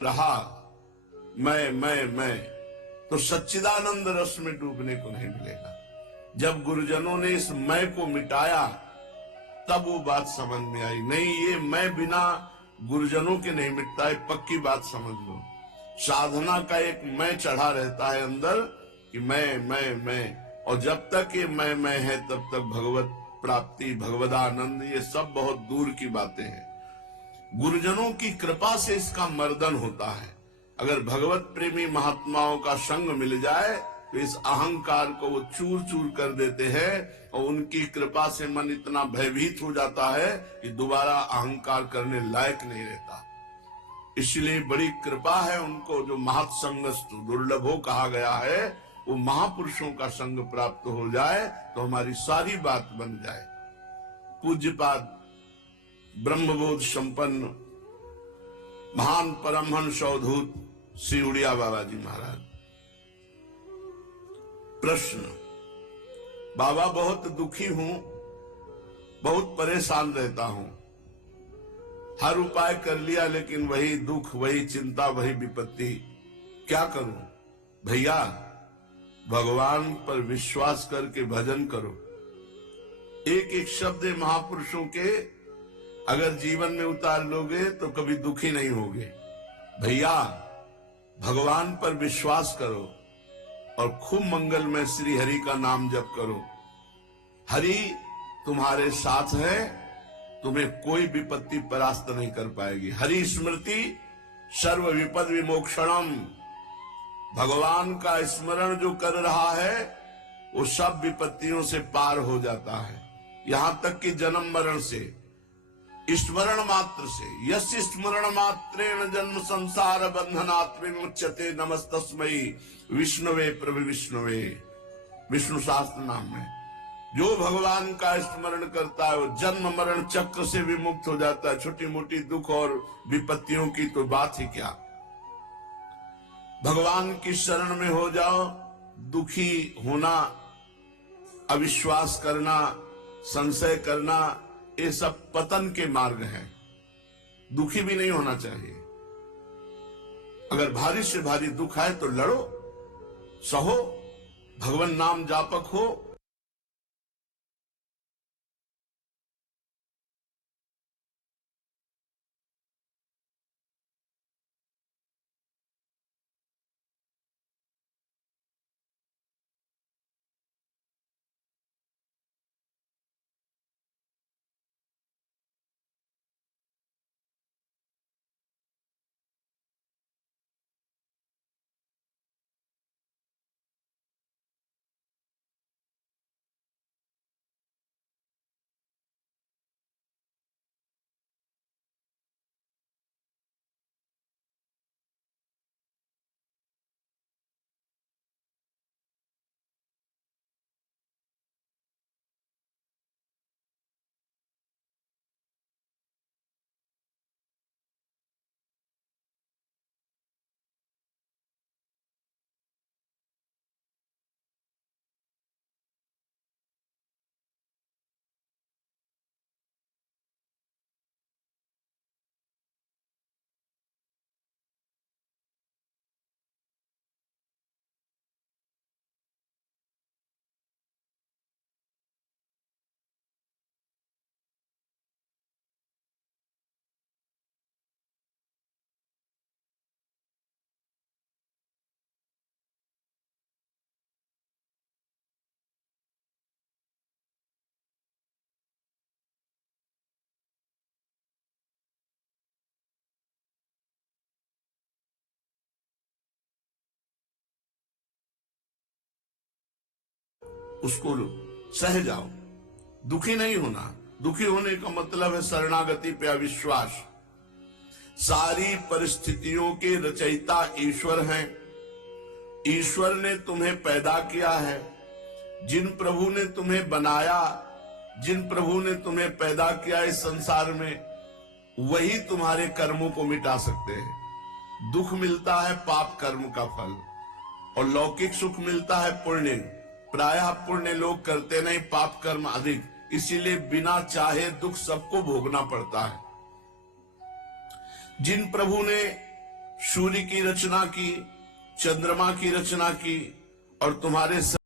रहा मैं तो सच्चिदानंद रस में डूबने को नहीं मिलेगा। जब गुरुजनों ने इस मैं को मिटाया तब वो बात समझ में आई। नहीं, ये मैं बिना गुरुजनों के नहीं मिटता है, पक्की बात समझ लो। साधना का एक मैं चढ़ा रहता है अंदर कि मैं, और जब तक ये मैं है तब तक भगवत प्राप्ति, भगवदानंद, ये सब बहुत दूर की बातें हैं। गुरुजनों की कृपा से इसका मर्दन होता है। अगर भगवत प्रेमी महात्माओं का संग मिल जाए तो इस अहंकार को वो चूर चूर कर देते हैं, और उनकी कृपा से मन इतना भयभीत हो जाता है कि दोबारा अहंकार करने लायक नहीं रहता। इसलिए बड़ी कृपा है उनको, जो महत्संगस्तु दुर्लभो कहा गया है, वो महापुरुषों का संग प्राप्त हो जाए तो हमारी सारी बात बन जाए। पूज्यपाद ब्रह्मबोध संपन्न महान परमहंस अवधूत श्री उड़िया बाबा जी महाराज। प्रश्न: बाबा, बहुत दुखी हूं, बहुत परेशान रहता हूं, हर उपाय कर लिया लेकिन वही दुख, वही चिंता, वही विपत्ति, क्या करूं? भैया, भगवान पर विश्वास करके भजन करो। एक एक शब्द महापुरुषों के अगर जीवन में उतार लोगे तो कभी दुखी नहीं होगे। भैया, भगवान पर विश्वास करो और खूब मंगल में श्री हरि का नाम जप करो। हरि तुम्हारे साथ है, तुम्हें कोई विपत्ति परास्त नहीं कर पाएगी। हरि स्मृति सर्व विपद विमोक्षणम। भगवान का स्मरण जो कर रहा है वो सब विपत्तियों से पार हो जाता है, यहां तक कि जन्म मरण से, स्मरण मात्र से। यस्य स्मरण मात्रेण जन्म संसार बंधनात् विमुच्यते नमस्तस्मै विष्णुवे प्रभु विष्णुवे। विष्णु शास्त्र नाम में जो भगवान का स्मरण करता है वो जन्म मरण चक्र से विमुक्त हो जाता है। छोटी मोटी दुख और विपत्तियों की तो बात ही क्या। भगवान की शरण में हो जाओ। दुखी होना, अविश्वास करना, संशय करना, ये सब पतन के मार्ग हैं। दुखी भी नहीं होना चाहिए। अगर भारी से भारी दुख है तो लड़ो, सहो, भगवान नाम जापक हो। उसको सह जाओ, दुखी नहीं होना। दुखी होने का मतलब है शरणागति पे अविश्वास। सारी परिस्थितियों के रचयिता ईश्वर हैं। ईश्वर ने तुम्हें पैदा किया है। जिन प्रभु ने तुम्हें बनाया, जिन प्रभु ने तुम्हें पैदा किया इस संसार में, वही तुम्हारे कर्मों को मिटा सकते हैं। दुख मिलता है पाप कर्म का फल, और लौकिक सुख मिलता है पुण्य। प्रायः पुण्य लोग करते नहीं, पाप कर्म अधिक, इसीलिए बिना चाहे दुख सबको भोगना पड़ता है। जिन प्रभु ने सूर्य की रचना की, चंद्रमा की रचना की और तुम्हारे